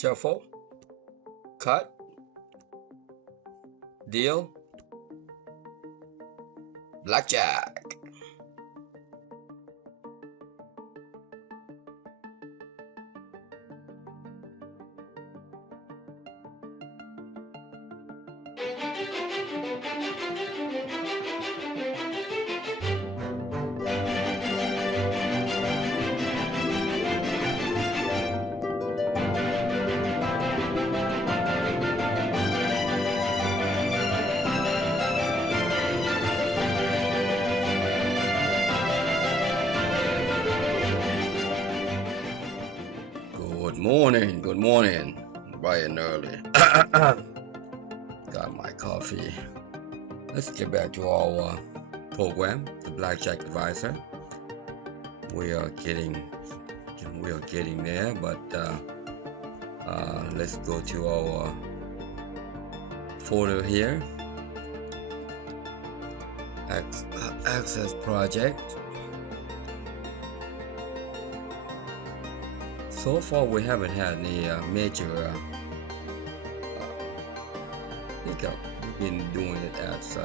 shuffle, cut, deal, blackjack. Good morning, bright and early. Got my coffee. Let's get back to our program, the Blackjack Advisor. We are getting there, but let's go to our folder here. Access project. So far we haven't had any major hiccup. We've been doing it as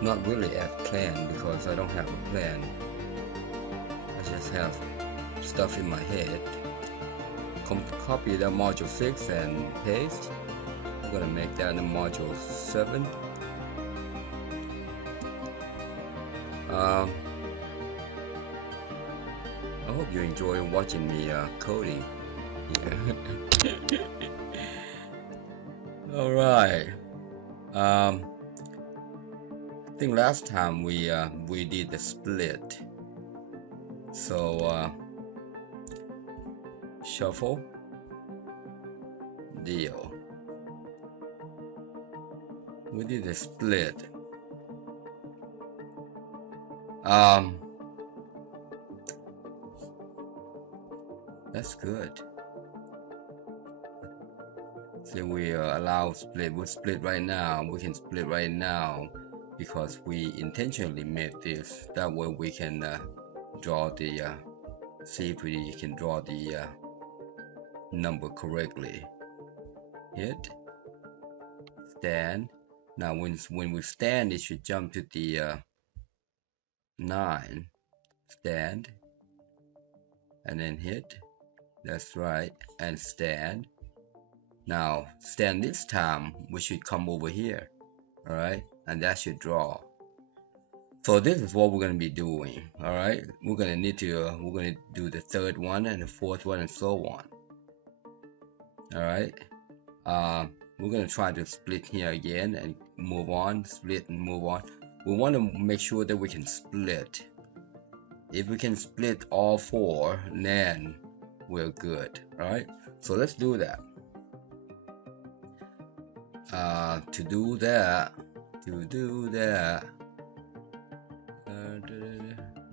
not really as planned, because I don't have a plan. I just have stuff in my head. Copy that module 6 and paste. I'm gonna make that in module 7. I hope you enjoy watching me coding. All right. I think last time we did the split. So shuffle, deal. We did the split. That's good. See, we allow split. We split right now. We can split right now because we intentionally made this. That way we can draw the see if we can draw the number correctly. Hit, stand. Now when we stand, it should jump to the 9. Stand, and then hit. That's right, and stand. Now stand this time, we should come over here, all right, and that should draw. So this is what we're going to be doing. All right, we're going to do the third one and the fourth one and so on. All right, we're going to try to split here again and move on, split and move on. We want to make sure that we can split. If we can split all 4, then we're good. All right, so let's do that. To do that,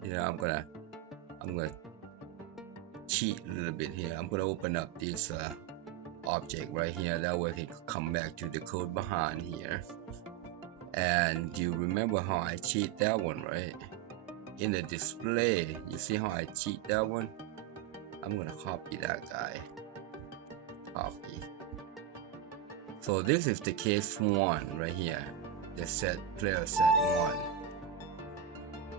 yeah, I'm gonna cheat a little bit here. I'm gonna open up this object right here. That way I can come back to the code behind here. And you remember how I cheat that one, right? In the display, you see how I cheat that one? I'm gonna copy that guy. Copy. So this is the case 1 right here. The player set 1.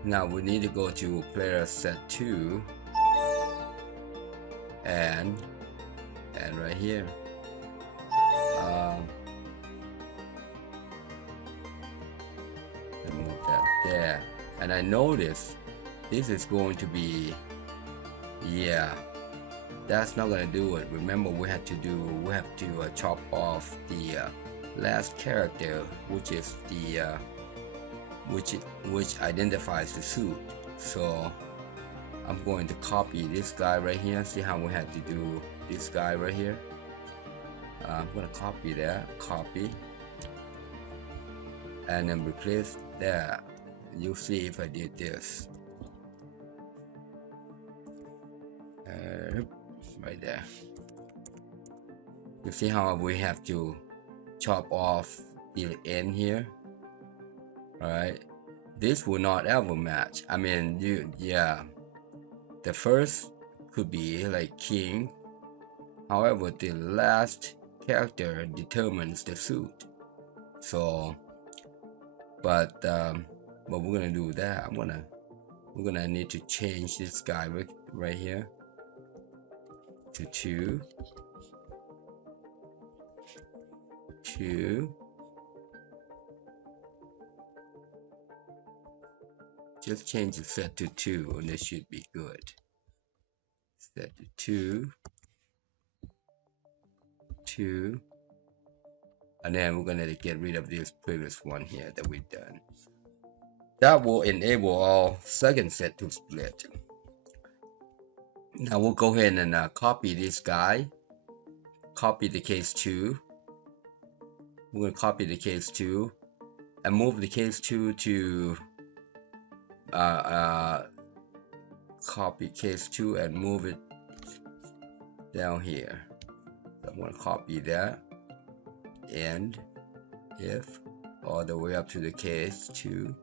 Now we need to go to player set 2 and right here. Move that there. And I notice this is going to be, yeah, that's not gonna do it. Remember, we have to chop off the last character, which is the which identifies the suit. So I'm going to copy this guy right here. See how we had to do this guy right here? I'm gonna copy that, copy, and then replace that. You'll see if I did this. Right there. You see how we have to chop off the end here? Alright, this will not ever match. I mean, the first could be like king, However, the last character determines the suit. So, but we're gonna do that. We're gonna need to change this guy right here to 2. Just change the set to 2 and this should be good. Set to 2, and then we're gonna get rid of this previous one here that we've done. That will enable our second set to split. Now we'll go ahead and copy this guy, copy the case 2. We're going to copy the case 2 and move the case 2 to copy case 2 and move it down here. So I'm going to copy that and if all the way up to the case 2.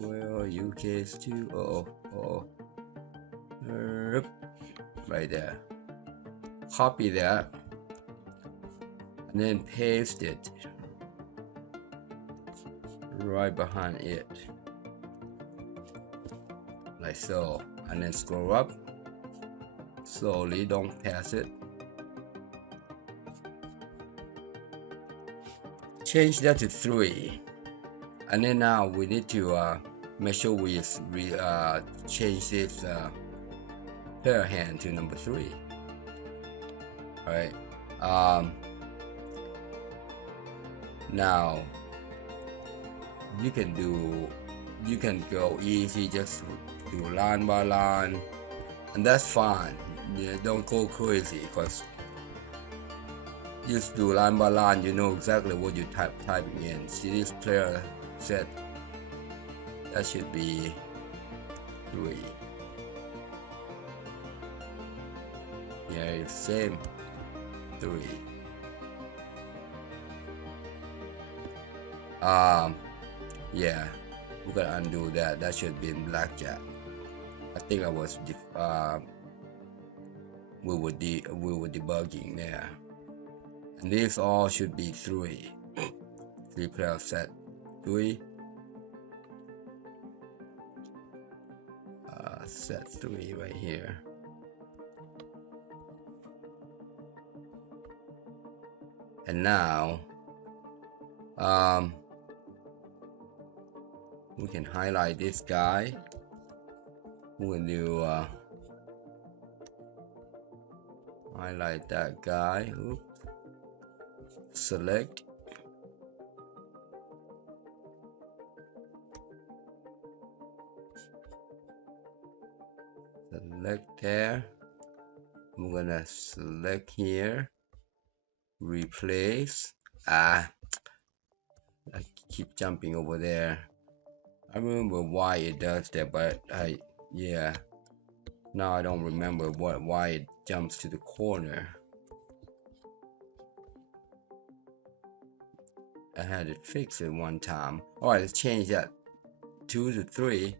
Where are you, case 2? Right there. Copy that and then paste it right behind it like so, and then scroll up slowly, don't pass it. Change that to 3, and then now we need to make sure we change this player hand to number 3. Alright, now you can go easy, just do line by line, and that's fine. Yeah, don't go crazy, because just do line by line, you know exactly what you're typing in. See this player set, that should be 3. Yeah, it's same 3. Yeah, we're gonna undo that. That should be in Blackjack. I think I was we were debugging there, and these all should be 3 player set 3. Set 3 right here. And now we can highlight this guy. We'll do highlight that guy. Oops. Select. Select there. We're gonna select here. Replace. I keep jumping over there. I remember why it does that, but yeah, now I don't remember why it jumps to the corner. I had it fixed at one time. Alright, let's change that 2 to 3.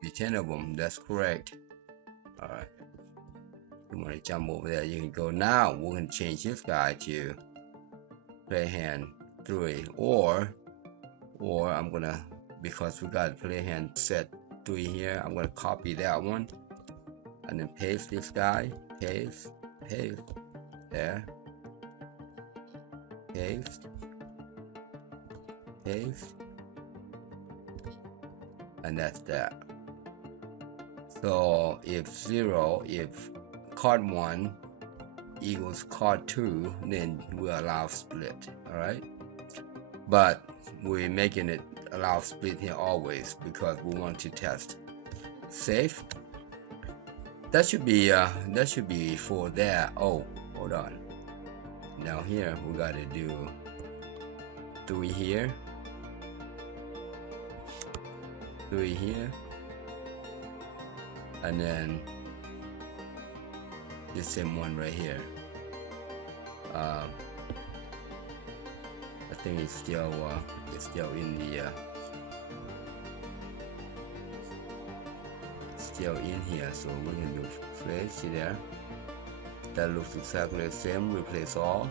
Be 10 of them, that's correct. Alright, you want to jump over there, you can go. Now we're going to change this guy to play hand 3, or I'm gonna, because we got play hand set 3 here, I'm gonna copy that one and then paste this guy, paste there, paste, and that's that. So if card 1 equals card 2, then we allow split. Alright, but we're making it allow split here always because we want to test. Save. That should be for that. Oh, hold on. Now here we gotta do 3 here, 3 here, and then the same one right here. I think it's still in the still in here, so we can do replace. See there? That looks exactly the same. Replace all.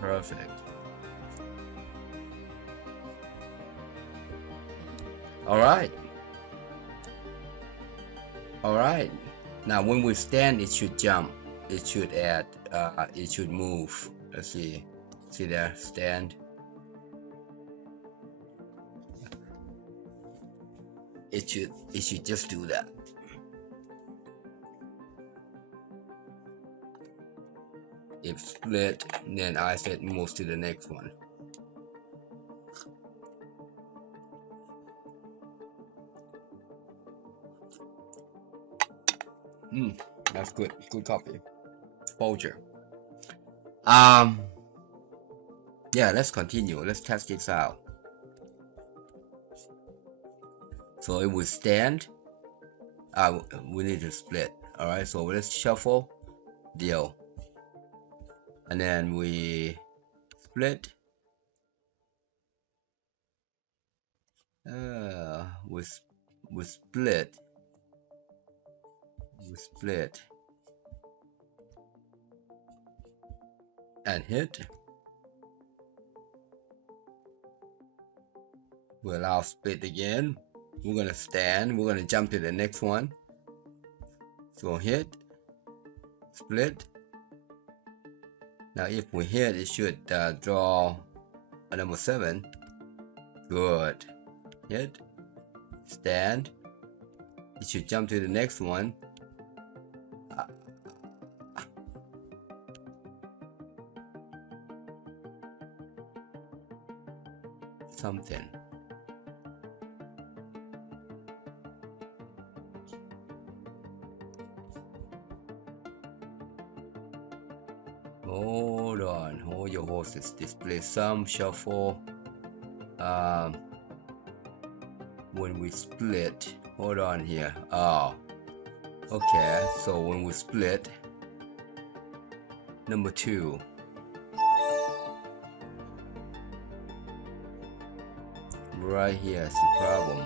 Perfect. All right. Now when we stand, it should jump. It should add. It should move. Let's see. See there? Stand. It should just do that. If split, then I said moves to the next one. That's good. Good copy. Exposure. Yeah, let's continue. Let's test this out. So it will stand. We need to split. All right. So let's shuffle, deal, and then we split. We split. We split and hit. We allow split again. We're gonna stand. We're gonna jump to the next one. So hit, split. Now if we hit, it should draw a number 7. Good. Hit, stand. It should jump to the next one. Something. Hold on, hold your horses. Display some, shuffle. When we split, hold on here. Oh, okay. So when we split, number 2. Right here is the problem.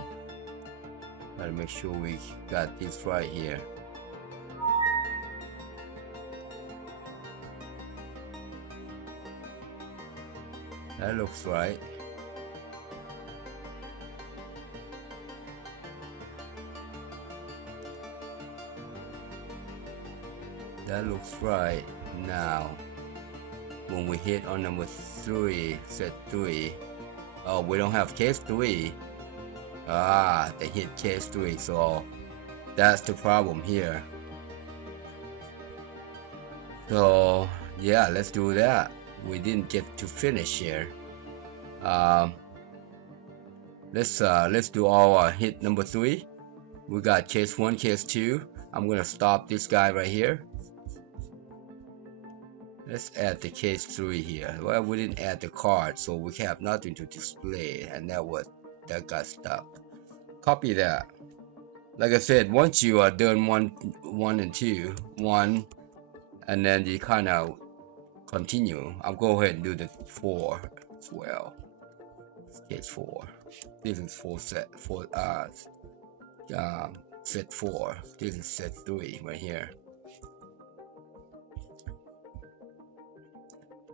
Gotta make sure we got this right here. That looks right. That looks right. Now, when we hit on number 3, set 3. Oh, we don't have case 3. They hit case 3, so that's the problem here. So yeah, let's do that. We didn't get to finish here. Let's do our hit number 3. We got case 1, case 2. I'm gonna stop this guy right here. Let's add the case 3 here. Well, we didn't add the card, so we have nothing to display, and that got stuck. Copy that. Like I said, once you are done 1 and 2, 1, and then you kind of continue. I'll go ahead and do the 4 as well. Case 4. This is set 4. Set 4. This is set 3 right here.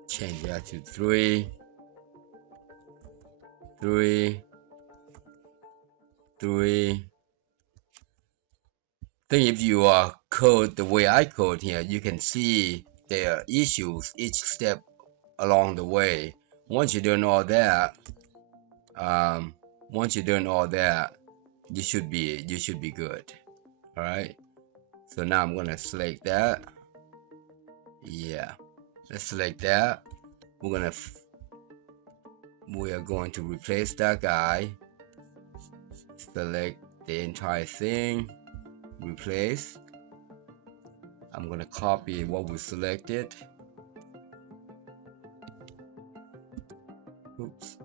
Change that to 3, 3, 3. I think if you code the way I code here, you can see their issues each step along the way. Once you're doing all that, you should be good. All right. So now I'm gonna select that. Yeah. Let's select that. We are going to replace that guy. Select the entire thing. Replace. I'm gonna copy what we selected. Oops.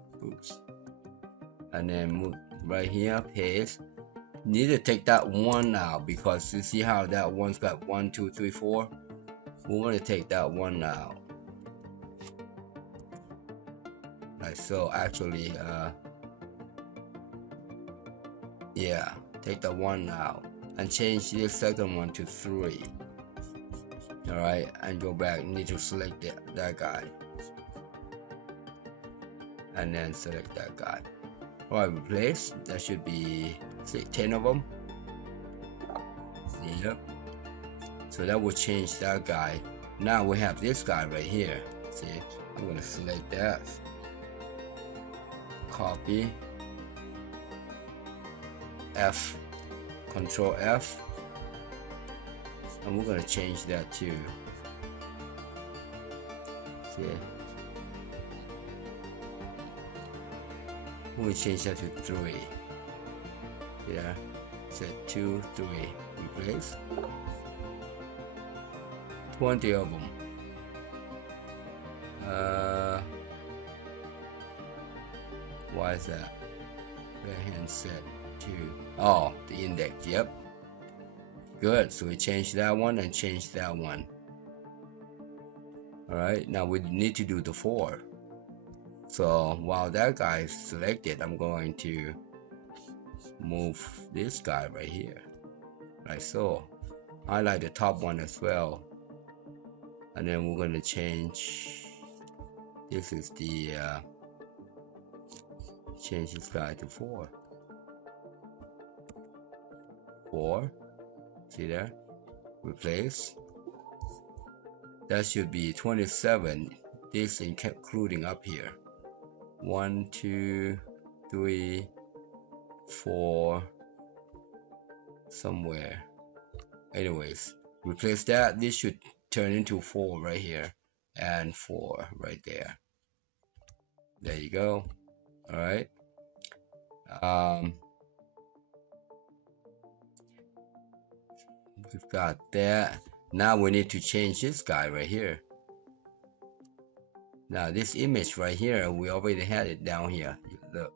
And then move right here, paste. Need to take that 1 out because you see how that one's got 1, 2, 3, 4. We want to take that 1 out. Like so. Actually, yeah, take the 1 out and change this second one to 3. Alright, and go back. You need to select that guy and then select that guy. Alright, replace. That should be 10 of them. Yep. So that will change that guy. Now we have this guy right here. See, I'm gonna select that. Copy. F. Control F. And we're gonna change that too. See. We're gonna change that to 3. Yeah. Set 2, 3. Replace. 20 of them. Why is that? Right hand set 2. Oh, the index. Yep. Good. So we change that one and change that one. Alright, now we need to do the 4. So while that guy is selected, I'm going to move this guy right here. Like so. Highlight the top one as well. And then we're going to change. This is the change this guy to 4. 4. See there? Replace. That should be 27. This including up here. 1, 2, 3, 4. Somewhere. Anyways, replace that. This should turn into 4 right here. And 4 right there. There you go. Alright. We've got that. Now we need to change this guy right here. Now this image right here, we already had it down here. Look.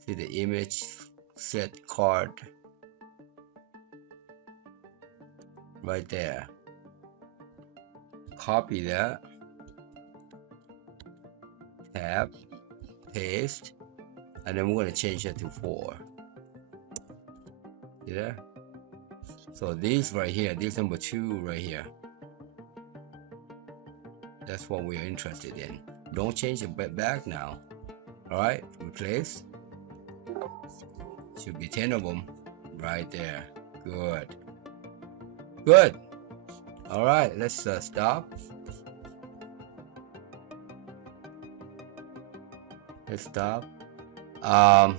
See the image set card right there. Copy that. Tab. Paste. And then we're going to change it to 4. See there? So these right here, this number 2 right here. That's what we're interested in. Don't change it back now. Alright, replace. Should be 10 of them right there. Good. Good. Alright, let's stop. Let's stop. I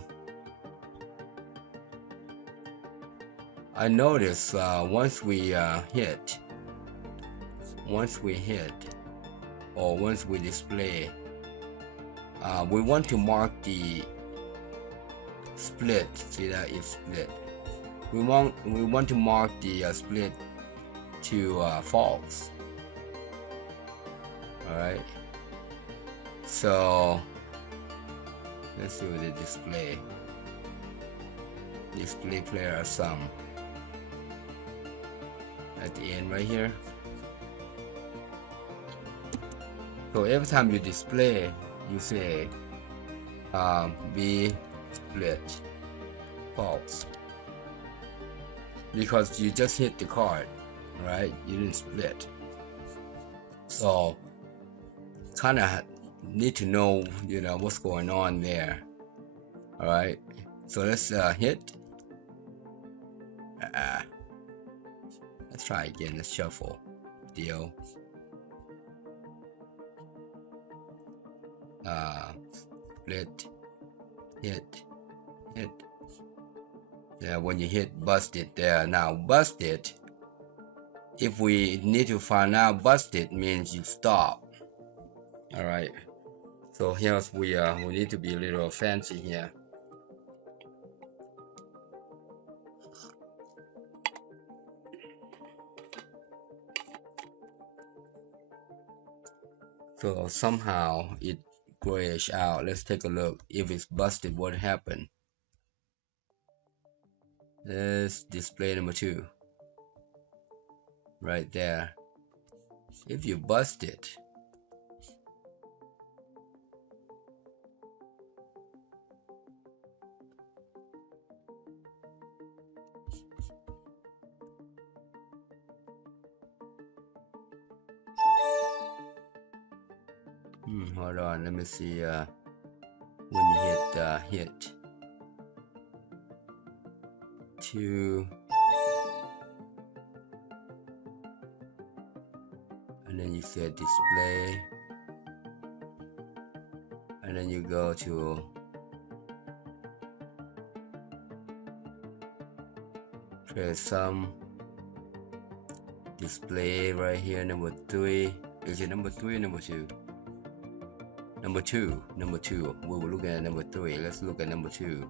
notice once we hit or once we display, we want to mark the split. See that it's split. We want to mark the split to false. All right. So let's do the display player sum at the end right here. So every time you display, you say B split false, because you just hit the card, right? You didn't split. So kind of need to know, what's going on there. All right. So let's hit. Let's try again. Let's shuffle. Deal. Split. Hit. Yeah, when you hit busted there. Now busted. If we need to find out busted means you stop. All right. So here's we need to be a little fancy here. So somehow it grayish out. Let's take a look. If it's busted, what happened? Let's display number 2 right there. If you bust it, Hold on, let me see. When you hit 2, and then you set display, and then you go to press some display right here, number 3. Is it number 3 or number 2? Number 2. We were looking at number 3. Let's look at number 2.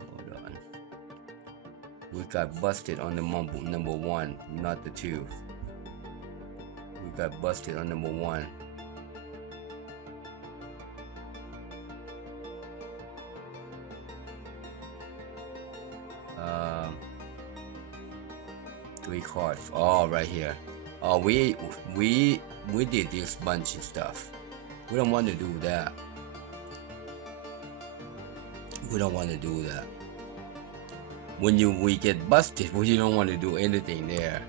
Hold on. We got busted on the number 1, not the 2. We got busted on number 1. Three cards. Oh, right here. Oh, we did this bunch of stuff. We don't want to do that. We don't want to do that. When we get busted, we don't want to do anything there.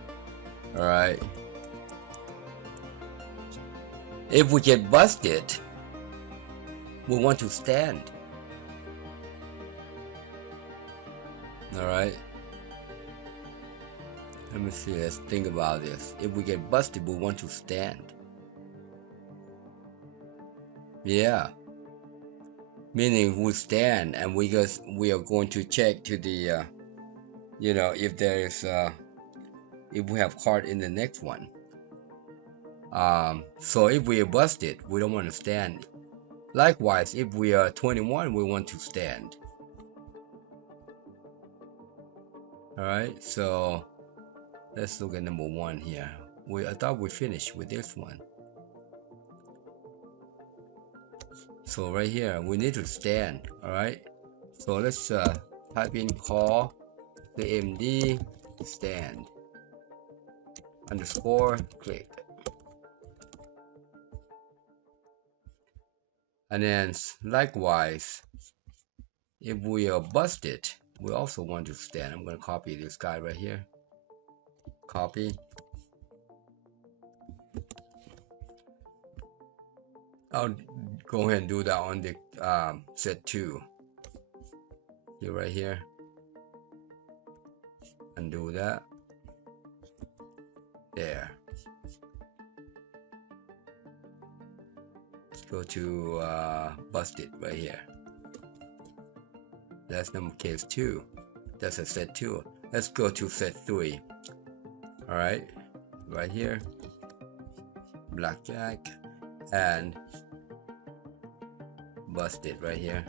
All right. If we get busted, we want to stand. All right. Let me see, let's think about this. If we get busted, we want to stand. Yeah. Meaning we stand and we are going to check to the, if there is, if we have card in the next one. So if we are busted, we don't want to stand. Likewise, if we are 21, we want to stand. All right, so let's look at number 1 here. I thought we finished with this one. So right here, we need to stand. All right. So let's type in call cmd stand underscore click. And then likewise, if we are busted, we also want to stand. I'm going to copy this guy right here. Copy. I'll go ahead and do that on the set 2. Here, right here. Undo that. There. Let's go to busted right here. That's number case 2. That's a set 2. Let's go to set 3. All right, right here, Blackjack and busted right here.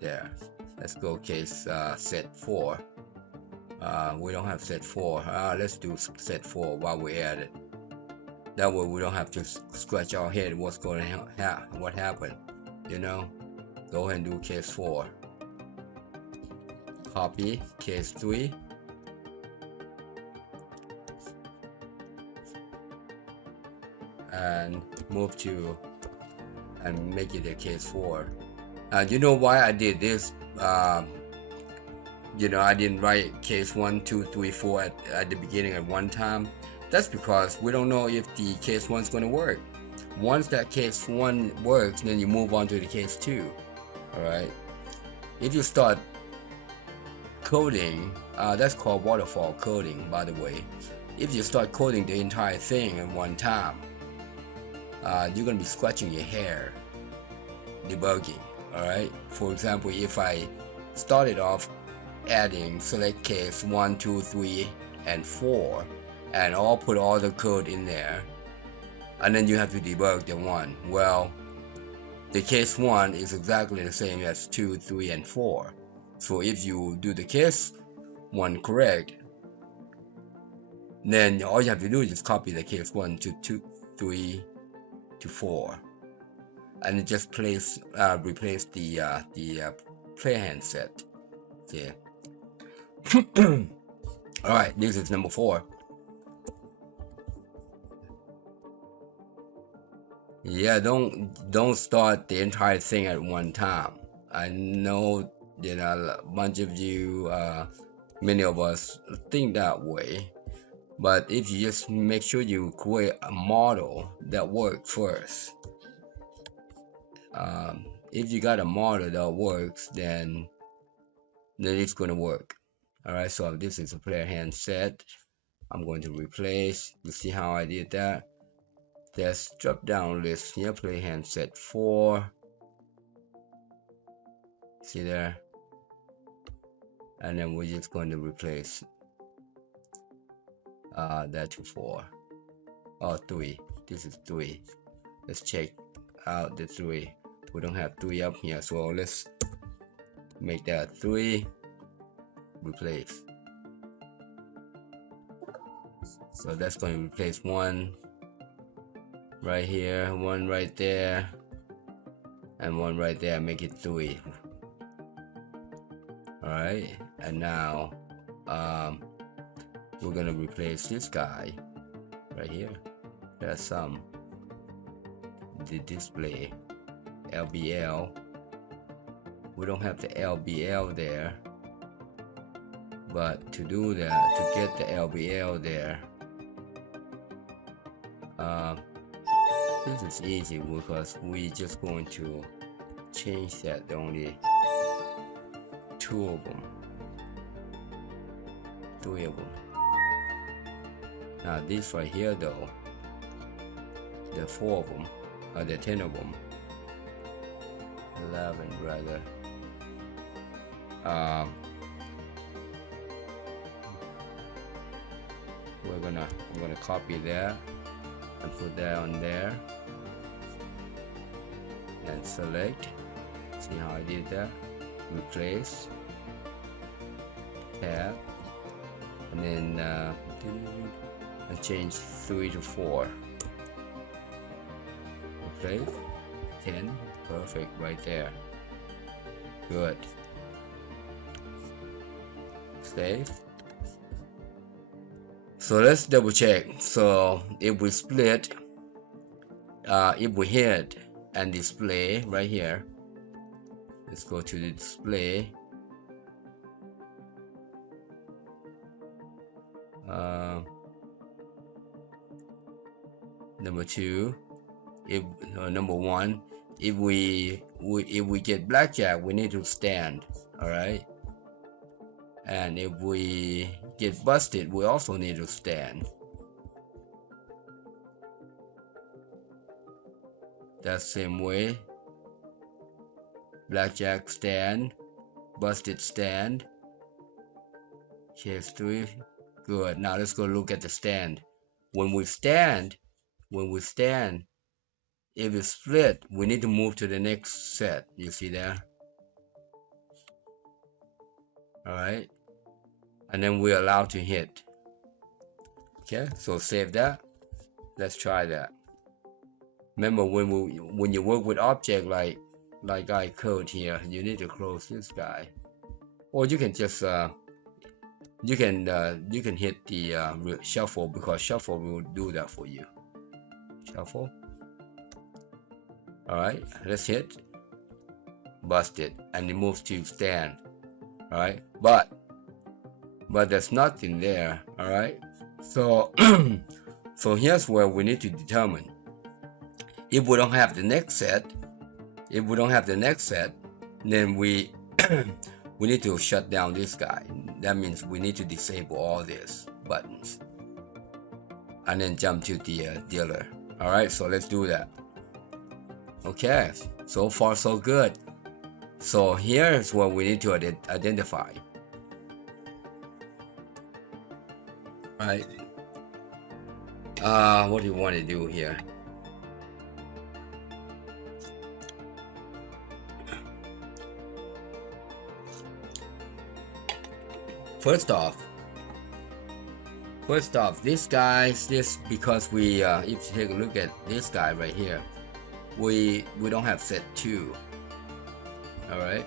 There. Let's go case set 4. We don't have set 4. Let's do set 4 while we're at it. That way we don't have to scratch our head what's going to what happened. Go ahead and do case 4. Copy case 3. And move to and make it a case 4. You know why I did this? I didn't write case 1, 2, 3, 4 at the beginning at one time. That's because we don't know if the case 1 is going to work. Once that case 1 works, then you move on to the case 2. All right. If you start coding, that's called waterfall coding, by the way. If you start coding the entire thing at one time, you're going to be scratching your hair debugging. All right. For example, if I started off adding select case 1, 2, 3, and 4, and I'll put all the code in there, and then you have to debug the 1. Well, the case 1 is exactly the same as 2, 3, and 4. So if you do the case 1 correct, then all you have to do is just copy the case 1 to 2, 3 to 4, and just replace the player hand set. Okay. All right, this is number 4. Yeah, don't start the entire thing at one time. I know a bunch of you Many of us think that way, but if you just make sure you create a model that works first, if you got a model that works, then it's going to work. All right, so this is a player hand set. I'm going to replace. You see how I did that? There's drop down list here, play hand set 4. See there? And then we're just going to replace that to 4 or 3. This is 3. Let's check out the 3. We don't have 3 up here, so let's make that 3. Replace. So that's going to replace 1 right here, 1 right there, and 1 right there. Make it 3. Alright, and now we're gonna replace this guy right here. There's some the display LBL. We don't have the LBL there, but to do that, to get the LBL there, this is easy because we just going to change that. The only 2 of them, 3 of them. Now this right here though, the 4 of them, or the 10 of them, 11 rather. I'm gonna copy that and put that on there and select. See how I did that? Replace, tab, and then and change 3 to 4. Replace 10. Perfect right there. Good. Save. So let's double check. So if we split, if we hit and display right here, let's go to the display. Number 2, if number 1, if we get blackjack, we need to stand. All right, and if we get busted, we also need to stand. That same way. Blackjack stand, busted stand. Here's 3. Good. Now let's go look at the stand. When we stand, if it's split, we need to move to the next set. You see there? Alright. And then we're allowed to hit. Okay, so save that. Let's try that. Remember, when you work with object like I code here, you need to close this guy, or you can just you can hit the shuffle, because shuffle will do that for you. Shuffle. All right, let's hit, busted, and it moves to stand. All right, but there's nothing there. All right, so so here's where we need to determine if we don't have the next set. If we don't have the next set, then we need to shut down this guy. That means we need to disable all these buttons and then jump to the dealer. All right, so let's do that. Okay, so far so good. So here's what we need to identify. All right, what do you want to do here? First off, this because we if you take a look at this guy right here, we don't have set 2. All right,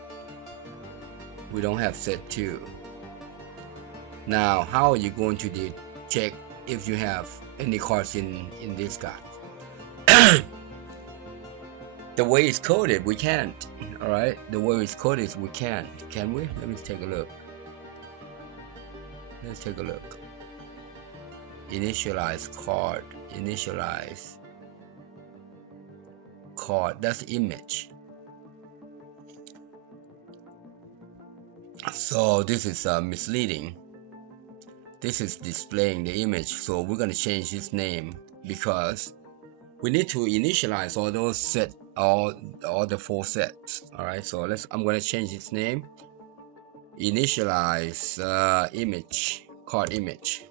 we don't have set 2. Now, how are you going to check if you have any cards in this guy? The way it's coded, we can't. All right, the way it's coded, we can't. Can we? Let me take a look. let's take a look. Initialize card, that's image. So this is misleading. This is displaying the image, so we're going to change this name because we need to initialize all those sets, all the 4 sets. All right, so I'm going to change its name. Initialize image, card image.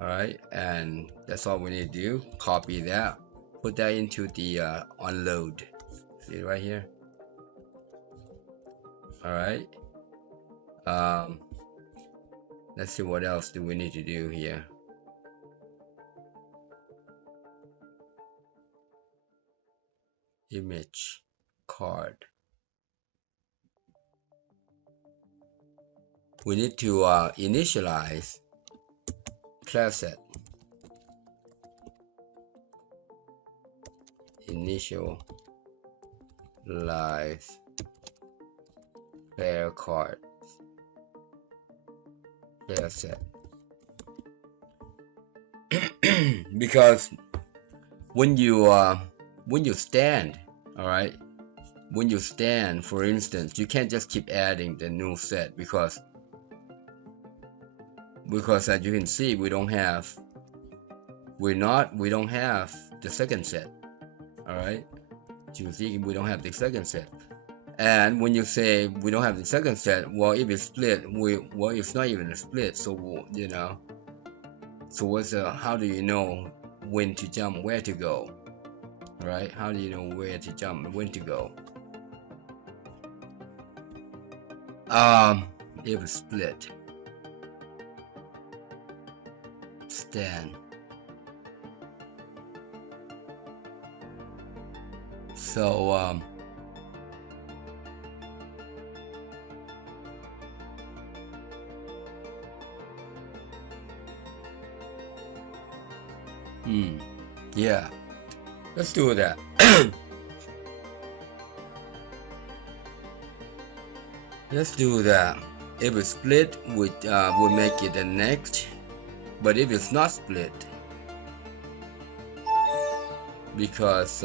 All right, and that's all we need to do. Copy that, put that into the unload. See it right here. All right. Let's see what else do we need to do here. Image, card. We need to initialize player set. Initialize player card. Player set. Because when you stand, all right, when you stand, for instance, you can't just keep adding the new set because as you can see, we don't have the second set. All right, you can see we don't have the second set. And when you say we don't have the second set, well, if it's split, well, it's not even a split. So you know, so how do you know when to jump, where to go? All right, how do you know where to jump and when to go? If it's split, stand. So yeah, let's do that. Let's do that. If it's split, we'll make it the next. But if it's not split, because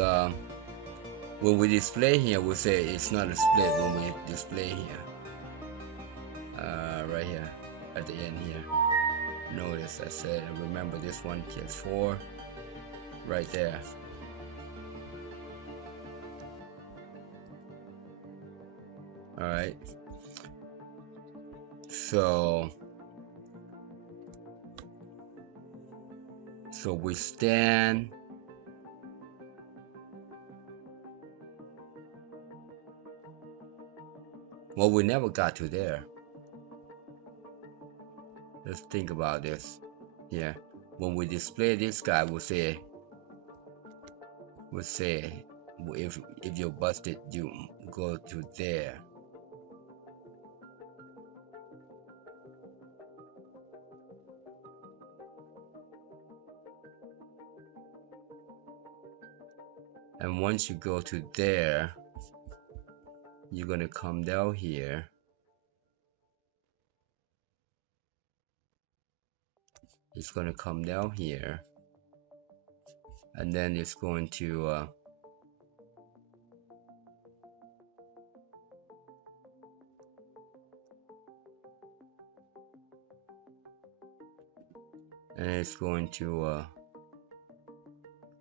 when we display here, we'll say it's not a split when we display here. Right here at the end here. Notice I said, remember this one is 4 right there. All right. So we stand. Well, we never got to there. Let's think about this. Yeah, when we display this guy, we'll say if you're busted, you go to there. And once you go to there, you're gonna come down here. It's gonna come down here, and then it's going to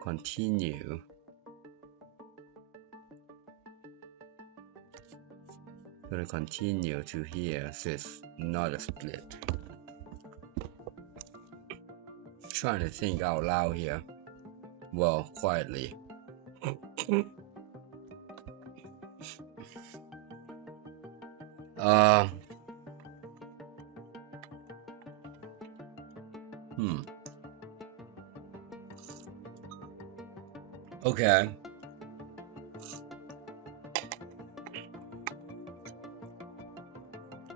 continue. Going to continue to here, so it's not a split. Trying to think out loud here. Well, quietly. Okay.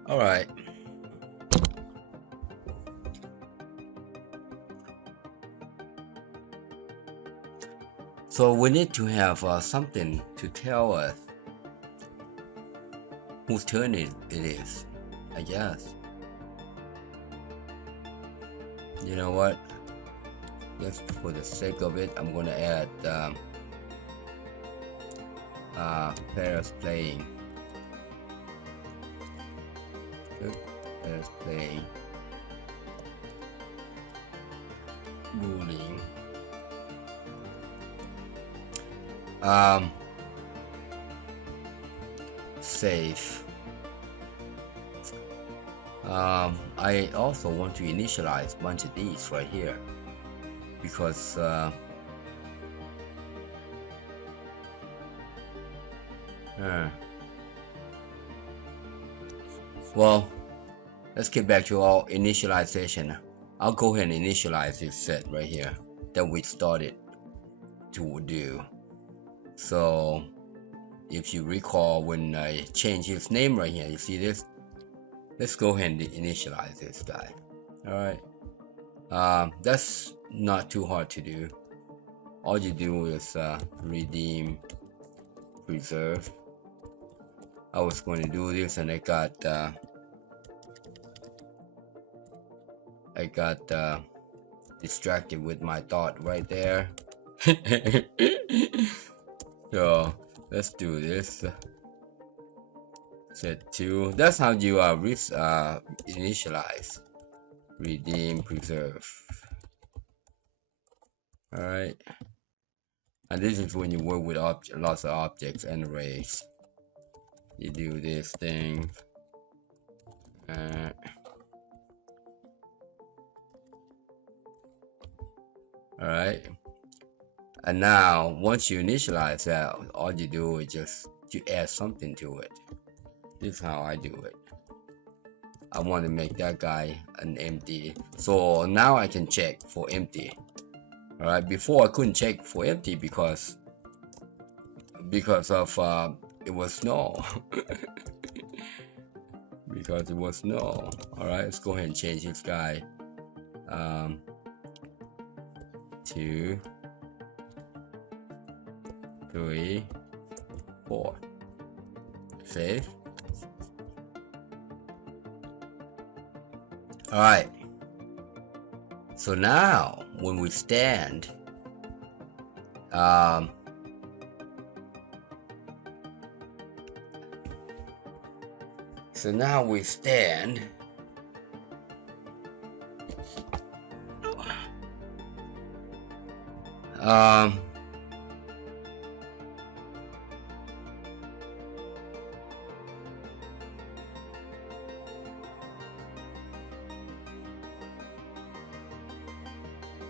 All right. So we need to have something to tell us whose turn it is, I guess. You know what? Just for the sake of it, I'm gonna add players playing. Good. Players playing. Ruling. Save. I also want to initialize a bunch of these right here because well, let's get back to our initialization. I'll go ahead and initialize this set right here that we started to do. So if you recall when I changed his name right here, you see this? Let's go ahead and initialize this guy. Alright. That's not too hard to do. All you do is redeem, preserve. I was going to do this and I got distracted with my thought right there. So let's do this. Set 2. That's how you initialize, redeem, preserve. Alright, and this is when you work with lots of objects and arrays. You do this thing. Alright, and now once you initialize that, all you do is just to add something to it. This is how I do it. I want to make that guy an empty, so now I can check for empty. Alright, before I couldn't check for empty because of it was null. Because it was null. Alright, let's go ahead and change this guy 2, 3, 4. Save. Alright, so now when we stand,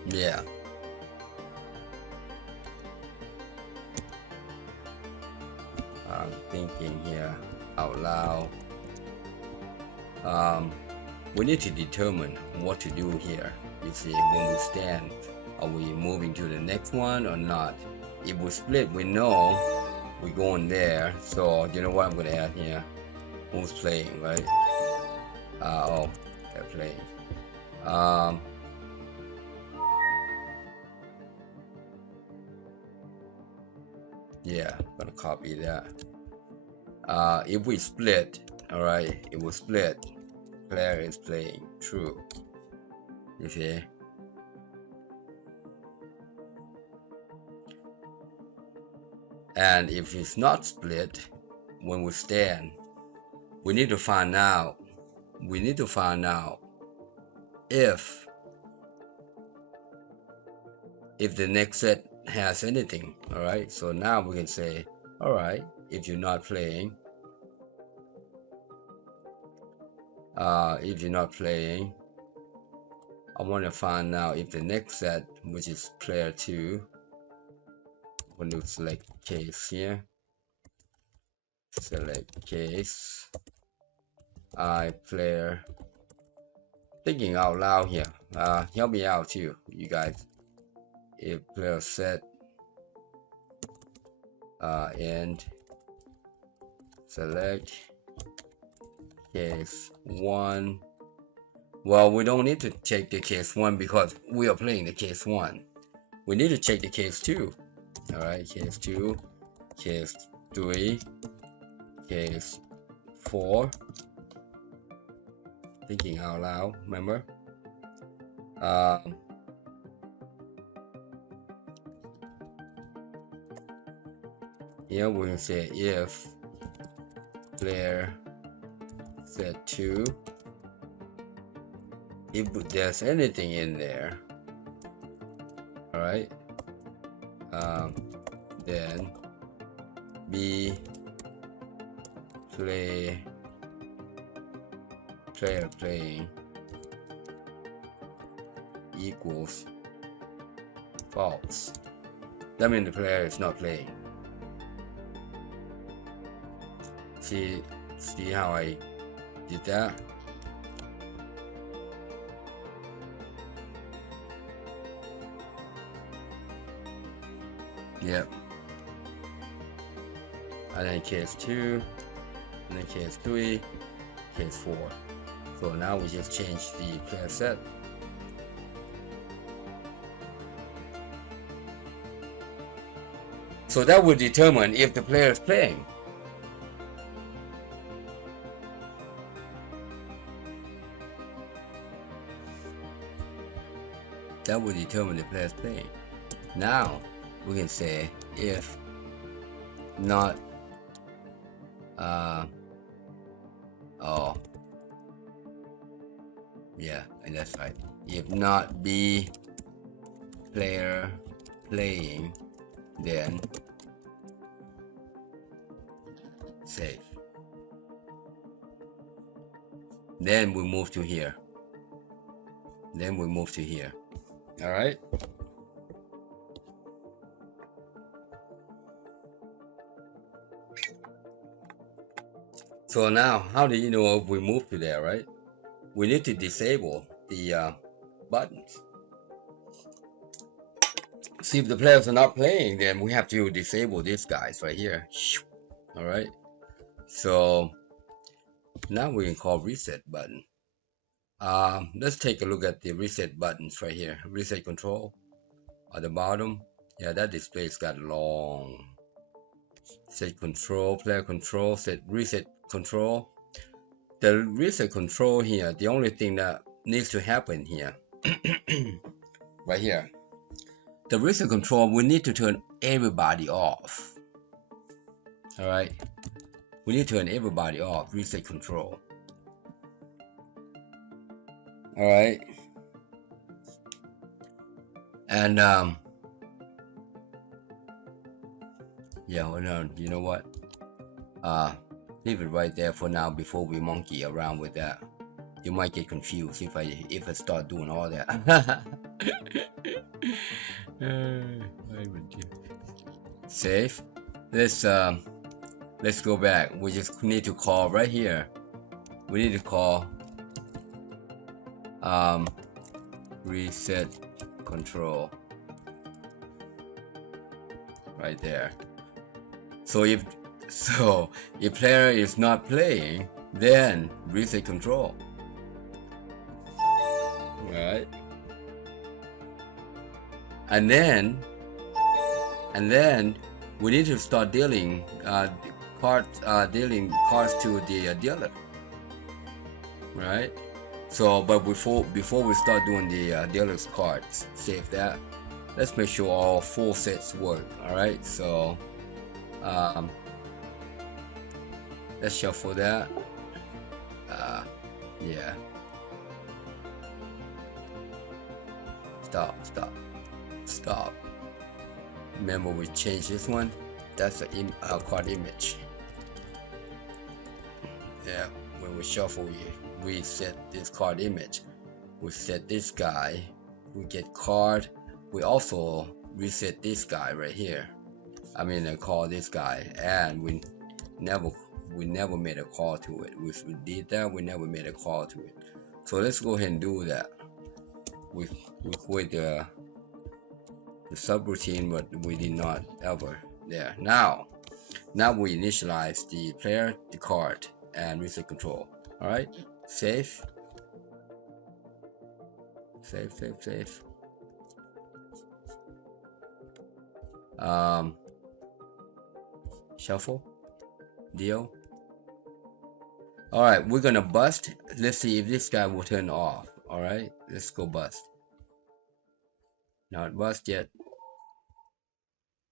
yeah. I'm thinking here out loud. We need to determine what to do here. You see, when we stand, are we moving to the next one or not? If we split, we know we're going there. So you know what I'm gonna add here? Who's playing, right? Oh, they're playing. Yeah, I'm gonna copy that. If we split, alright, it will split. Player is playing, true. You see? And if it's not split, when we stand, we need to find out. If the next set has anything. Alright, so now we can say, alright, if you're not playing, I want to find out if the next set, which is player 2, I'm going to select case here, select case, player, thinking out loud here, help me out too, you guys. If player set and select case 1. Well, we don't need to check the case 1 because we are playing the case 1. We need to check the case 2. Alright, case 2, case 3, case 4, thinking out loud, remember? Here we can say if player set 2, if there's anything in there, all right, then B player playing equals false. That means the player is not playing. See how I did that? Yep. And then case 2, and then case 3, case 4. So now we just change the player set. So that will determine if the player is playing. That will determine the player is playing. Now we can say if not yeah, and that's right. If not B player playing, then save. Then we move to here. All right. So now, how do you know if we move to there, right? We need to disable the buttons. See, if the players are not playing, then we have to disable these guys right here. All right. So now we can call reset button. Let's take a look at the reset buttons right here. Reset control at the bottom. Yeah, that display's got long. Set control, player control, set reset control. The reset control here, the only thing that needs to happen here, right here, the reset control, we need to turn everybody off. All right, we need to turn everybody off, reset control. All right, and yeah, hold on, you know what, leave it right there for now before we monkey around with that. You might get confused if I start doing all that. Save. Let's go back. We just need to call right here. We need to call reset control right there. So if player is not playing, then reset control. Right. And then we need to start dealing cards to the dealer. Right. So, but before we start doing the dealer's cards, save that. Let's make sure all 4 sets work. All right. So let's shuffle that. Yeah. Stop. Remember, we changed this one. That's a card image. Yeah. When we shuffle, we set this card image. We set this guy. We get card. We also reset this guy right here. I mean, I call this guy, and we never made a call to it. We did that. We never made a call to it. So let's go ahead and do that. We quit the subroutine, but we did not ever there. Now we initialize the player, the card, and reset control. All right, save. Shuffle, deal. All right, we're gonna bust. Let's see if this guy will turn off. All right, let's go bust. Not bust yet.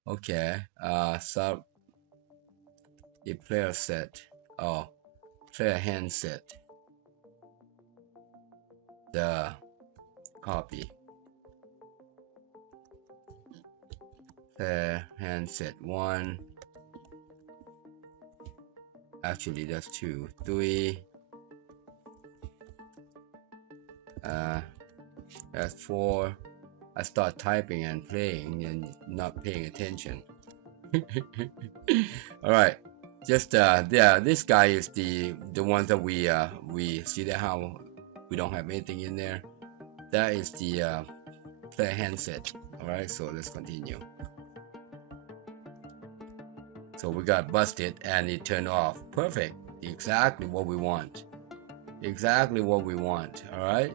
Okay. Sub the player set. Oh, player hand set. The copy. Player hand set 1. Actually, that's 2, 3. That's 4. I start typing and playing and not paying attention. All right, just yeah, this guy is the one that we see that how we don't have anything in there. That is the player handset. All right, so let's continue. So we got busted and it turned off. Perfect. Exactly what we want. Exactly what we want. All right.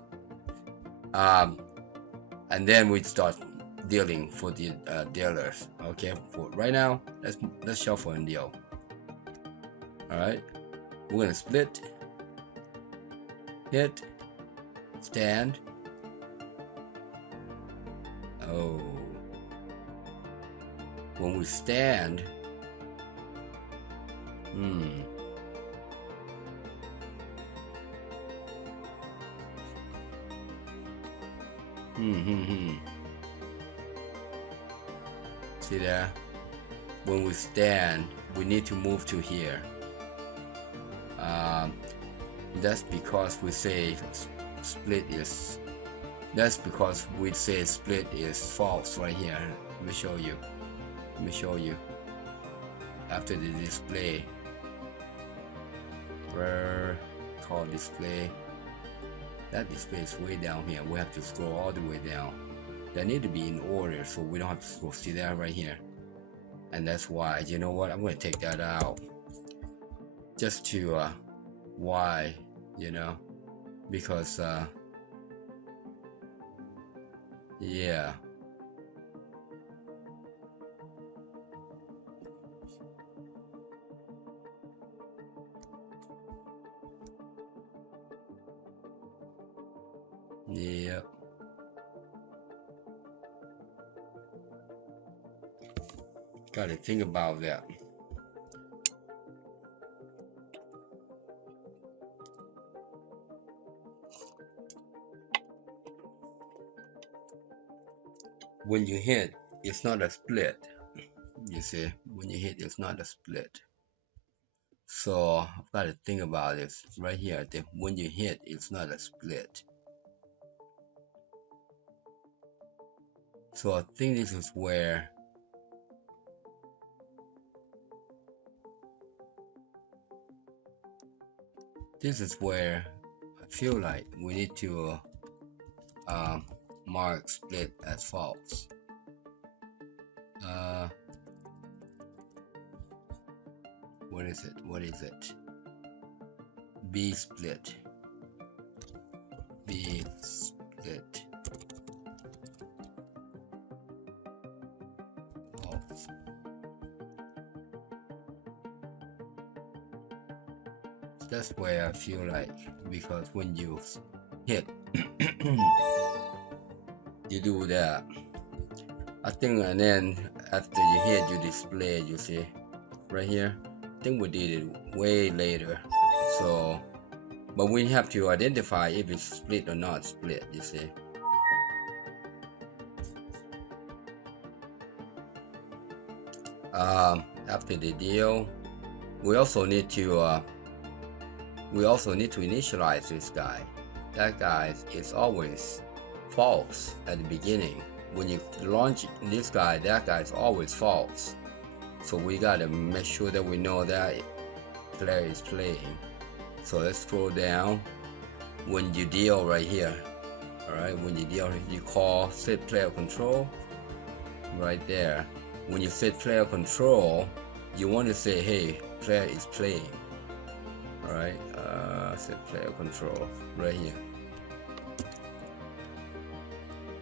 And then we start dealing for the dealers. Okay. For right now, let's shuffle and deal. All right. We're gonna split, hit, stand. Oh. When we stand. See there? When we stand, we need to move to here. That's because we say split is. That's because we say split is false right here. Let me show you. Let me show you. After the display, where call display. That display is way down here. We have to scroll all the way down. They need to be in order, so we don't have to scroll. See that right here? And that's why, you know what? I'm going to take that out. Just to, why, you know? Because, yeah. Yep. Gotta think about that. When you hit, it's not a split. You see, when you hit, it's not a split. So I've got to think about this right here. That when you hit, it's not a split. So I think this is where I feel like we need to mark split as false. What is it? What is it? B split. B split. False. That's where I feel like, because when you hit, you do that. I think, and then after you hit, you display. You see, right here. I think we did it way later. So, but we have to identify if it's split or not split. You see. After the deal, we also need to initialize this guy. That guy is always false at the beginning. When you launch this guy, that guy is always false. So we gotta make sure that we know that player is playing. So let's scroll down. When you deal right here, alright, when you deal, you call set player control right there. When you set player control, you want to say, hey, player is playing. Alright, set player control right here.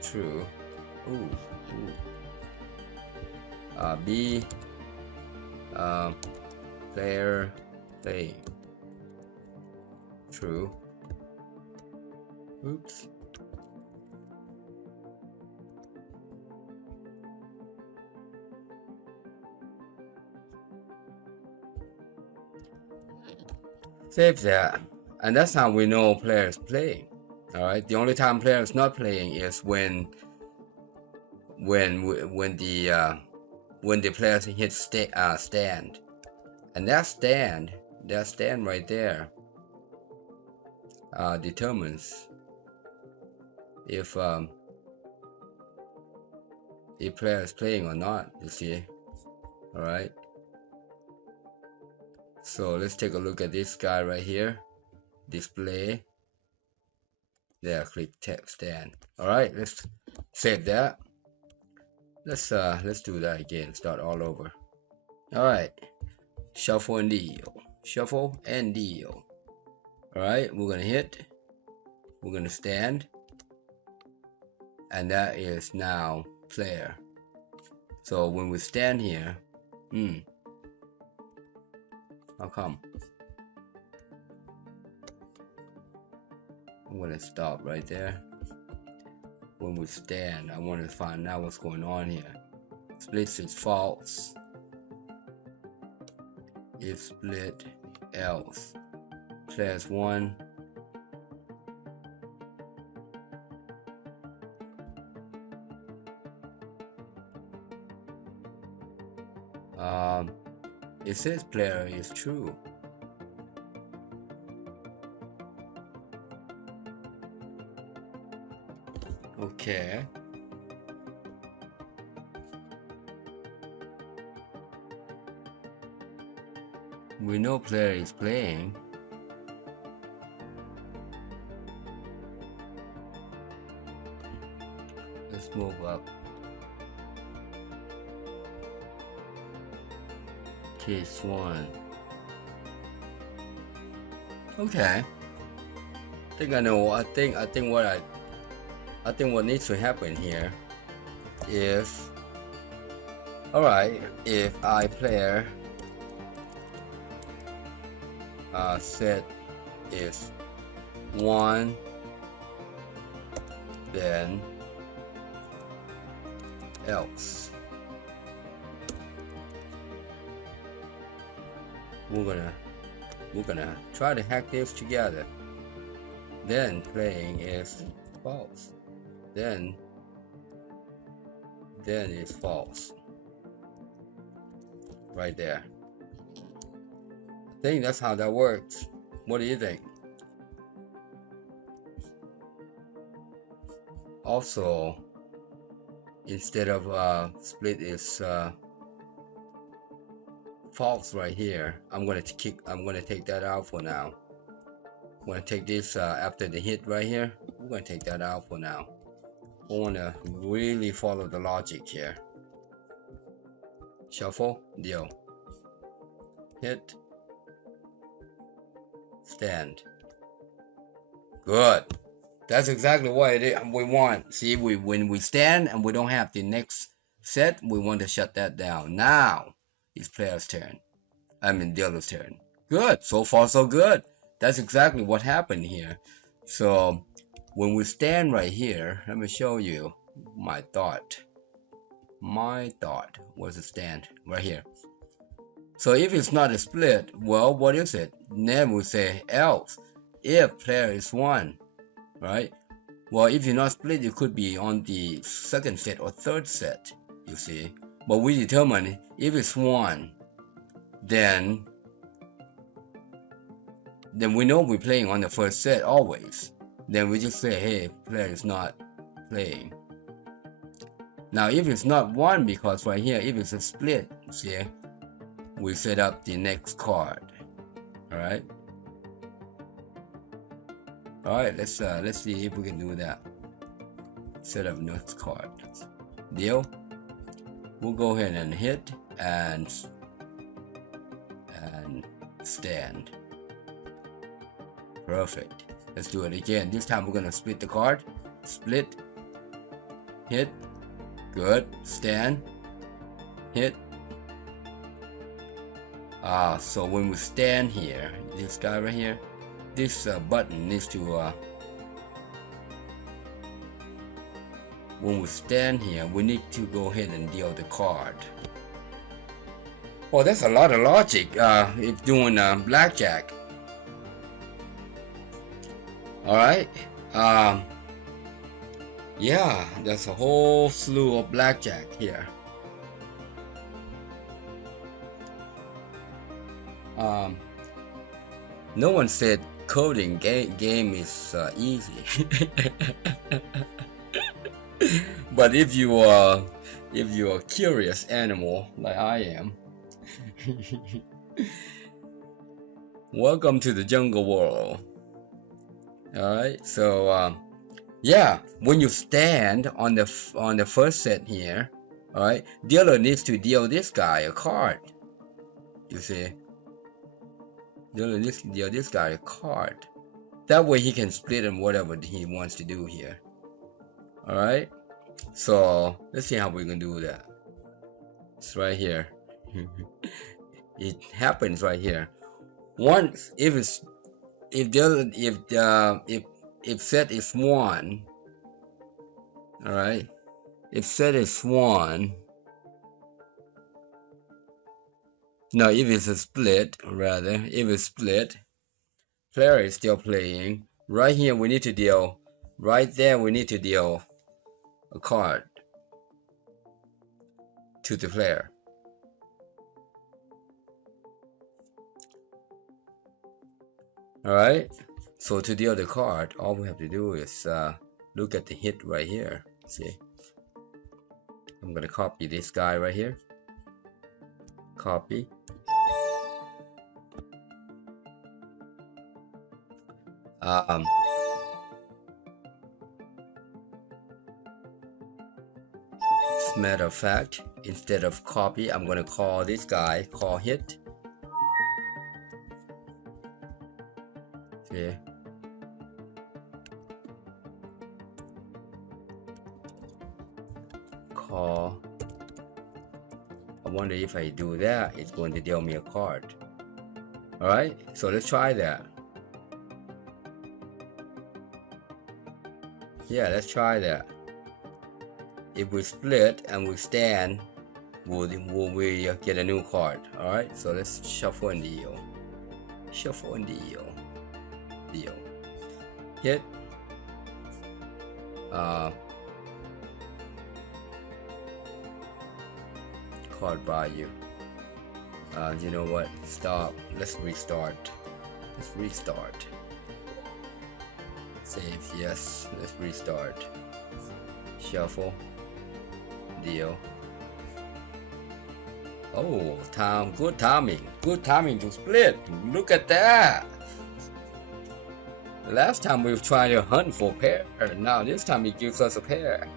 True. Ooh. B player playing. true. Oops. Save that, and that's how we know player is playing. All right. The only time player is not playing is when the player hits stand, and that stand right there determines if player is playing or not. You see, all right. So let's take a look at this guy right here. Display. There, click stand. All right, let's save that. Let's do that again. Start all over. All right, shuffle and deal. Shuffle and deal. All right, we're gonna hit. We're gonna stand, and that is now player. So when we stand here, how come? I'm gonna stop right there. When we stand, I want to find out what's going on here. Split is false. If split, else. Players 1. It says player is true. Okay. We know player is playing. Let's move up. Case 1. Okay. I think I know. I think what needs to happen here is, all right, if I player set is 1, then else. We're gonna try to hack this together. Then playing is false. Then it's false. Right there. I think that's how that works. What do you think? Also, instead of split is false right here, I'm gonna take that out for now. I'm gonna take this after the hit right here. We're gonna take that out for now. I wanna really follow the logic here. Shuffle, deal, hit, stand. Good. That's exactly what we want. See, when we stand and we don't have the next set, we want to shut that down. Now it's player's turn. I mean dealer's turn. Good. So far so good. That's exactly what happened here. So when we stand right here, let me show you my thought. Where's the stand? Right here. So if it's not a split, well, what is it? Then we say else. If player is 1, right? Well, if you're not split, it could be on the second set or third set, you see. But we determine if it's 1, then we know we're playing on the first set always. Then we just say, hey, player is not playing. Now if it's not 1, because right here, if it's a split, see, we set up the next card. Alright, let's see if we can do that. Set up next card. Deal. We'll go ahead and hit and stand. Perfect. Let's do it again. This time we're gonna split the card. Split, hit, good, stand, hit. So when we stand here, this guy right here, this button needs to when we stand here, we need to go ahead and deal the card. Oh, that's a lot of logic if doing blackjack. Alright, yeah, there's a whole slew of blackjack here. No one said coding game is easy. But if you are a curious animal like I am, welcome to the jungle world. Alright, so yeah, when you stand on the first set here, alright, dealer needs to deal this guy a card. You see, dealer needs to deal this guy a card. That way he can split him whatever he wants to do here. Alright, so let's see how we can do that. It's right here. It happens right here. Once if set is 1, alright, if set is 1, no, if it's a split, rather, if it's split, player is still playing. Right here we need to deal, right there we need to deal a card to the player. Alright, so to deal the card, all we have to do is look at the hit right here. See, I'm gonna copy this guy right here. Copy. As a matter of fact, instead of copy, I'm gonna call this guy, call hit. See, call. I wonder if I do that, it's going to deal me a card. Alright, so let's try that. Yeah, let's try that. If we split and we stand, will we get a new card? Alright, so let's shuffle and deal. Shuffle and deal. Deal. Hit. Card value. You know what? Stop. Let's restart. Let's restart. Save. Yes. Let's restart. Shuffle. Deal. Oh, time. Good timing. Good timing to split. Look at that. Last time we were trying to hunt for a pair. Now this time it gives us a pair.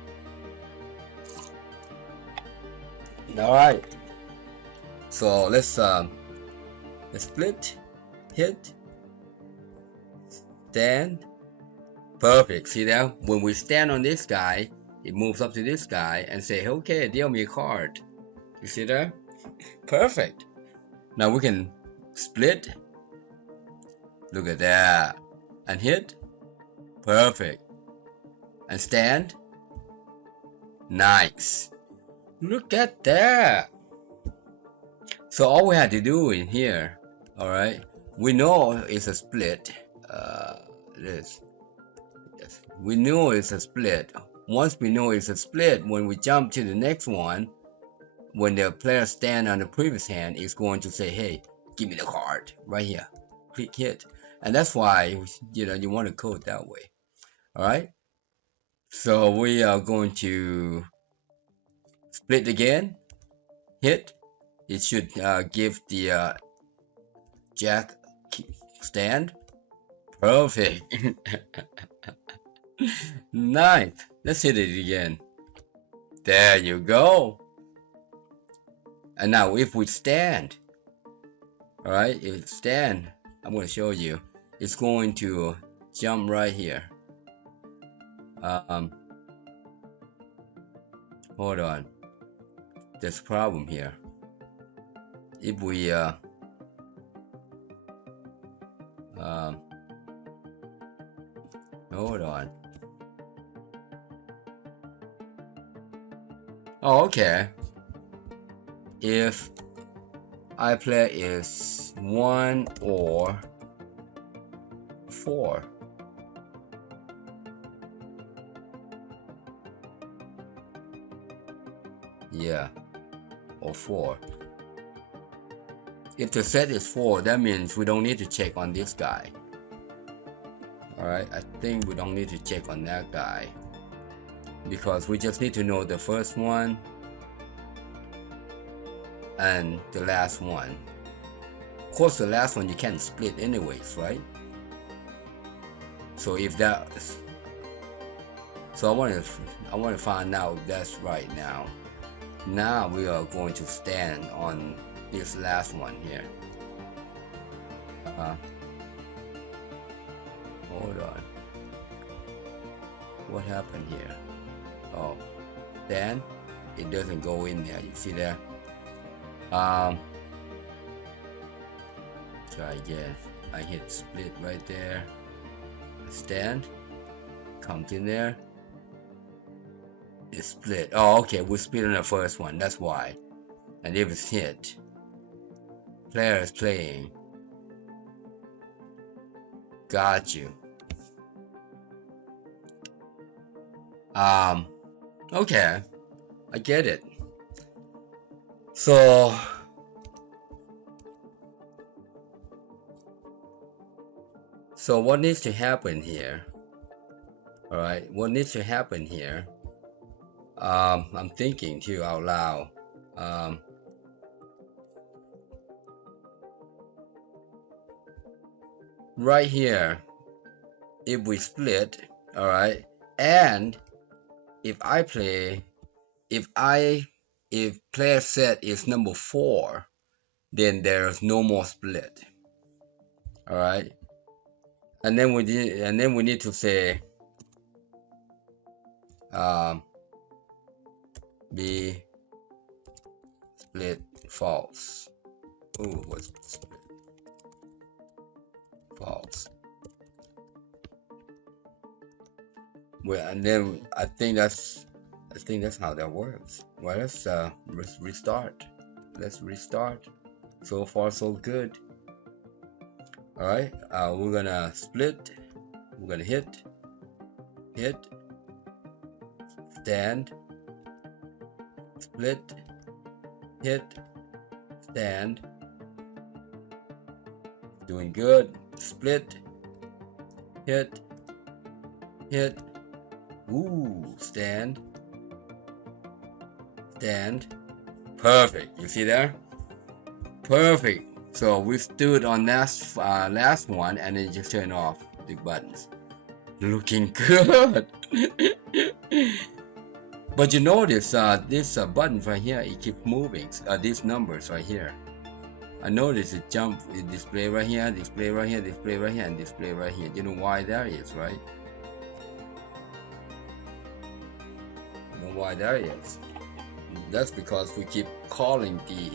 Alright. So let's split, hit, stand. Perfect. See that? When we stand on this guy, it moves up to this guy and say, okay, deal me a card. You see that? Perfect. Now we can split. Look at that. And hit. Perfect. And stand. Nice. Look at that. So all we had to do in here, alright, we know it's a split. We know it's a split. Once we know it's a split, when we jump to the next one, when the player stand on the previous hand, it's going to say, hey, give me the card right here. Click hit. And that's why, you want to code that way. Alright. So we are going to split again. Hit. It should give the jack stand. Perfect. Nice. Let's hit it again. There you go. And now if we stand, alright, if stand, I'm going to show you. It's going to jump right here. Hold on. There's a problem here. If we Hold on. Oh, okay. If I play is 1 or 4. Yeah, or 4. If the set is 4, that means we don't need to check on this guy. Alright, I think we don't need to check on that guy, because we just need to know the first one and the last one. Of course, the last one you can't split anyways, right? So if that, so I want to find out if that's right now. Now we are going to stand on this last one here. Hold on. What happened here? Oh, then it doesn't go in there. You see there? Try again. I hit split right there. Stand. Comes in there. It's split. Oh, okay. We split on the first one. That's why. And if it's hit, player is playing. Got you. Okay, I get it. So what needs to happen here? All right, what needs to happen here? I'm thinking too out loud. Right here, if we split, all right, and if player set is number 4, then there's no more split. All right, and then we need to say be split false. Oh, what's split false? Well, and then I think that's how that works. Well, let's restart. Let's restart. So far, so good. All right, we're gonna split. We're gonna hit, stand, split, hit, stand. Doing good. Split, hit. Ooh, stand. Perfect. You see there? Perfect. So we stood on that last one, and then just turn off the buttons. Looking good. But you notice this button right here, it keeps moving. These numbers right here. I notice it display right here, display right here, display right here, and display right here. You know why that is, right? You know why that is? That's because we keep calling the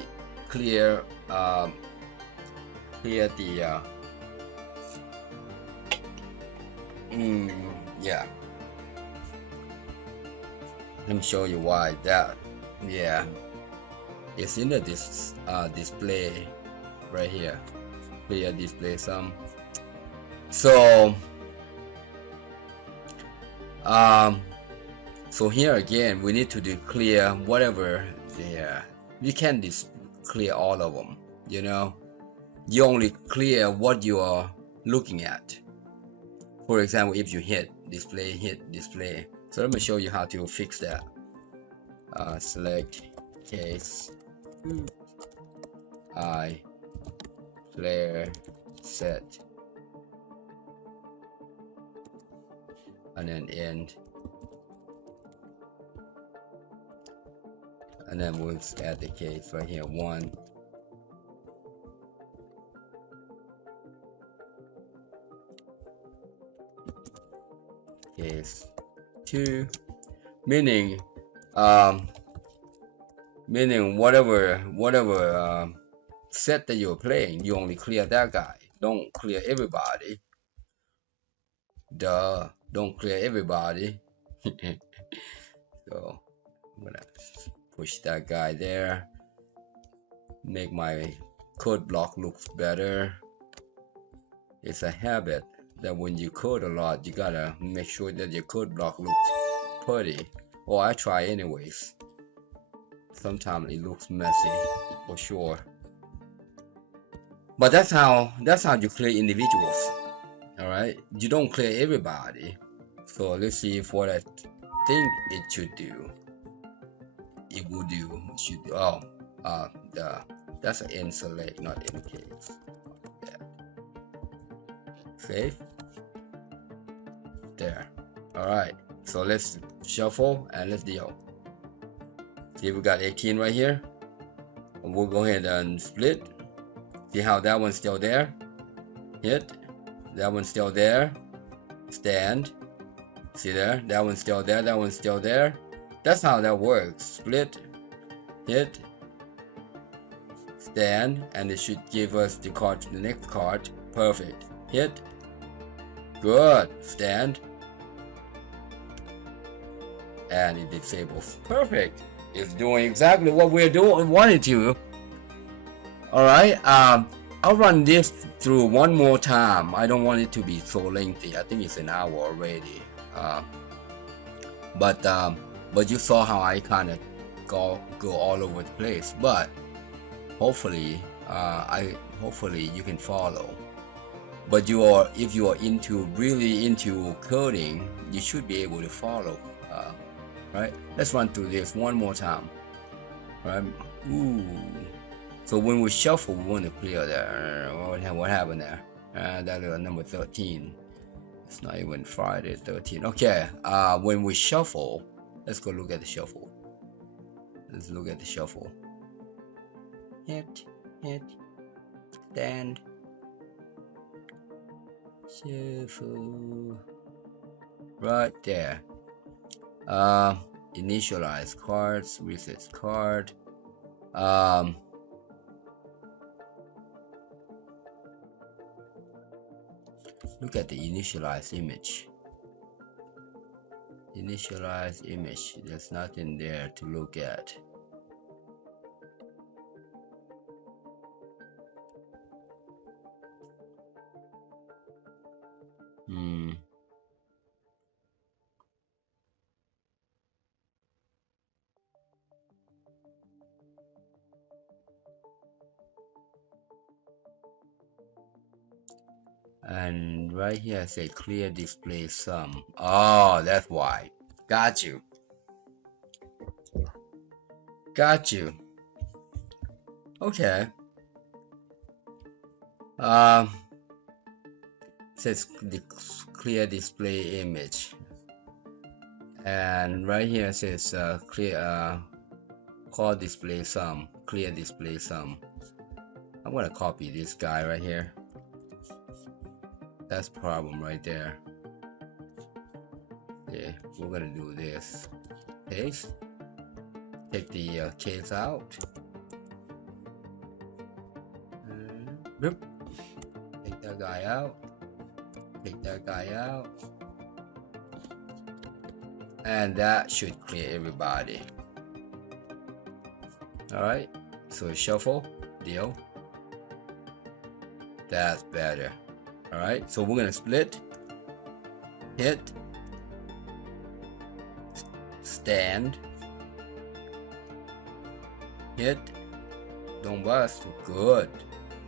clear the yeah. Let me show you why that. Yeah, it's in the display right here. Clear display sum. So so here again, we need to clear whatever there. You can't clear all of them, you know. You only clear what you are looking at. For example, if you hit display. So let me show you how to fix that. Select case I player set, and then end, and then we'll add the case right here. 1, case 2, meaning whatever set that you're playing, you only clear that guy. Don't clear everybody. Don't don't clear everybody. So I'm gonna push that guy there, make my code block look better. It's a habit that when you code a lot, you gotta make sure that your code block looks pretty. Or I try anyways. Sometimes it looks messy for sure. But that's how you clear individuals. Alright? You don't clear everybody. So let's see if what I think it should do. It will do should that's an end select, not end case. Save. There. Alright. So let's shuffle and let's deal. See, we got 18 right here. We'll go ahead and split. See how that one's still there? Hit. That one's still there. Stand. See there? That one's still there. That one's still there. That's how that works. Split. Hit. Stand. And it should give us the card to the next card. Perfect. Hit. Good. Stand. And it disables. Perfect. It's doing exactly what we're doing wanted to. Alright, I'll run this through one more time. I don't want it to be so lengthy. I think it's an hour already. But you saw how I kind of go all over the place. But hopefully, hopefully you can follow. But if you are really into coding, you should be able to follow. Right? Let's run through this one more time. Right? Ooh. So when we shuffle, we want to clear there. What happened there? That is number 13. It's not even Friday 13. Okay. When we shuffle, let's go look at the shuffle. Let's look at the shuffle. Hit, stand, shuffle. Right there. Initialize cards, reset card. Look at the initialize image. Initialize image. There's nothing there to look at. And right here I say clear display sum. Oh, that's why. Got you. Got you. Okay. Says the clear display image. And right here it says clear call display sum. Clear display sum. I'm gonna copy this guy right here. That's the problem right there. Yeah, we're gonna do this. Paste. Take the case out. Boop. Take that guy out. Take that guy out. And that should clear everybody. Alright, so shuffle, deal. That's better. Alright, so we're gonna split, hit, stand, hit, don't bust, good.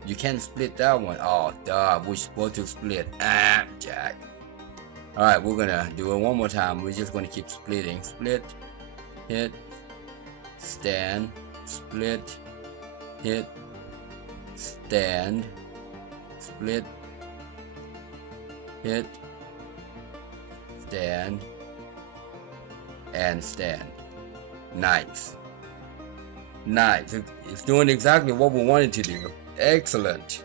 You can't split that one. Oh, duh, we're supposed to split. Jack. Alright, we're gonna do it one more time. We're just gonna keep splitting. Split, hit, stand, split, hit, stand, split, hit, stand, and stand. Nice. Nice. It's doing exactly what we wanted to do. Excellent.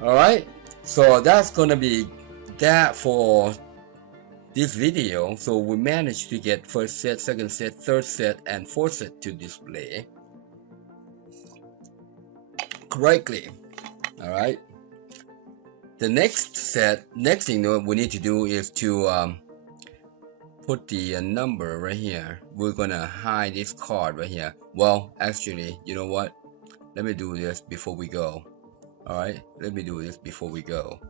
Alright, so that's gonna be that for this video. So we managed to get first set, second set, third set, and fourth set to display correctly. Alright. the next thing that we need to do is to put the number right here. We're gonna hide this card right here. Well, actually, you know what? Let me do this before we go. Alright, let me do this before we go.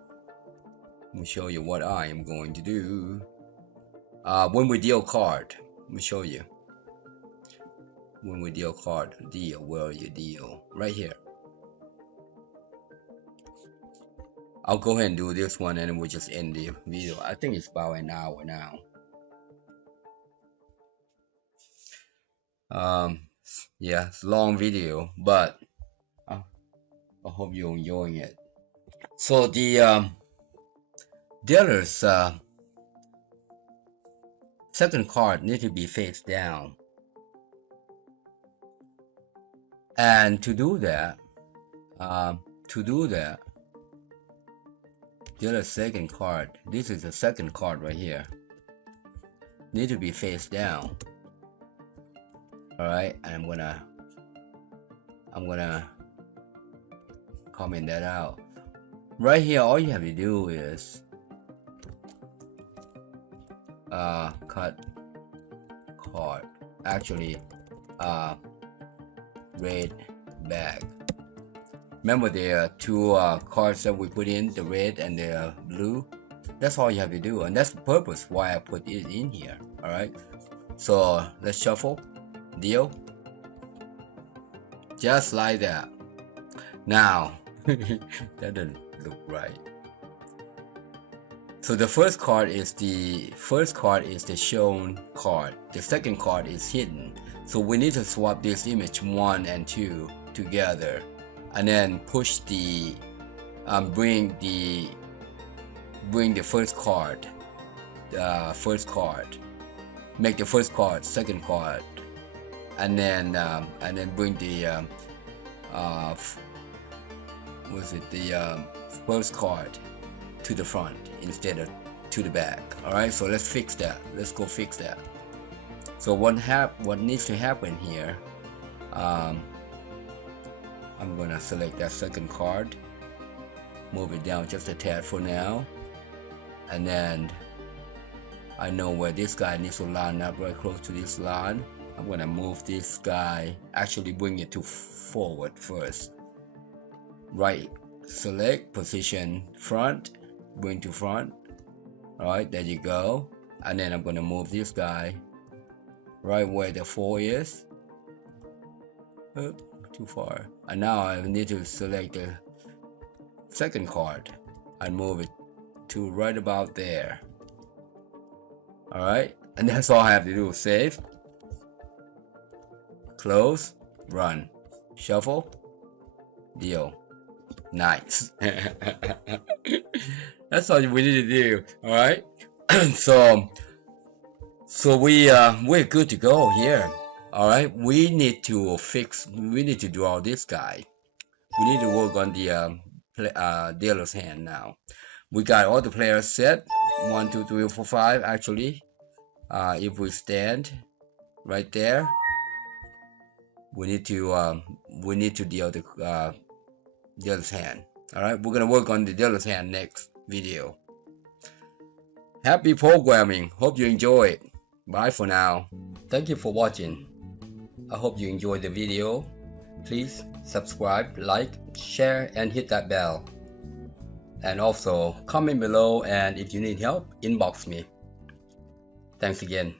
Let me show you what I am going to do. When we deal card, let me show you. When we deal card, deal, where you deal? Right here. I'll go ahead and do this one and we'll just end the video. I think it's about an hour now. Yeah, it's a long video, but I hope you're enjoying it. So the dealer's second card need to be face down, and to do that, dealer's second card, this is the second card right here, need to be face down. Alright, and I'm gonna comment that out. Right here, all you have to do is cut card. Actually, red bag. Remember the two cards that we put in, the red and the blue? That's all you have to do, and that's the purpose why I put it in here. Alright, so let's shuffle. Deal, just like that. Now that doesn't look right. So the first card is the shown card. The second card is hidden. So we need to swap this image 1 and 2 together, and then push the bring the first card, make the first card second card. And then bring the first card to the front instead of to the back. All right, so let's fix that. Let's go fix that. So what needs to happen here? I'm gonna select that second card, move it down just a tad for now, and then I know where this guy needs to line up right close to this line. I'm gonna move this guy, actually bring it to forward first. Right, select, position front, bring to front. Alright, there you go. And then I'm gonna move this guy right where the 4 is. Too far. And now I need to select the second card and move it to right about there. Alright, and that's all I have to do. Save, close, run, shuffle, deal. Nice. That's all we need to do. All right. so we're good to go here. All right. We need to draw this guy. We need to work on the dealer's hand now. We got all the players set. 1, 2, 3, 4, 5. Actually, if we stand right there, we need to deal the dealer's hand. All right, we're gonna work on the dealer's hand next video. Happy programming. Hope you enjoy it. Bye for now. Thank you for watching. I hope you enjoyed the video. Please subscribe, like, share, and hit that bell. And also comment below, and if you need help, inbox me. Thanks again.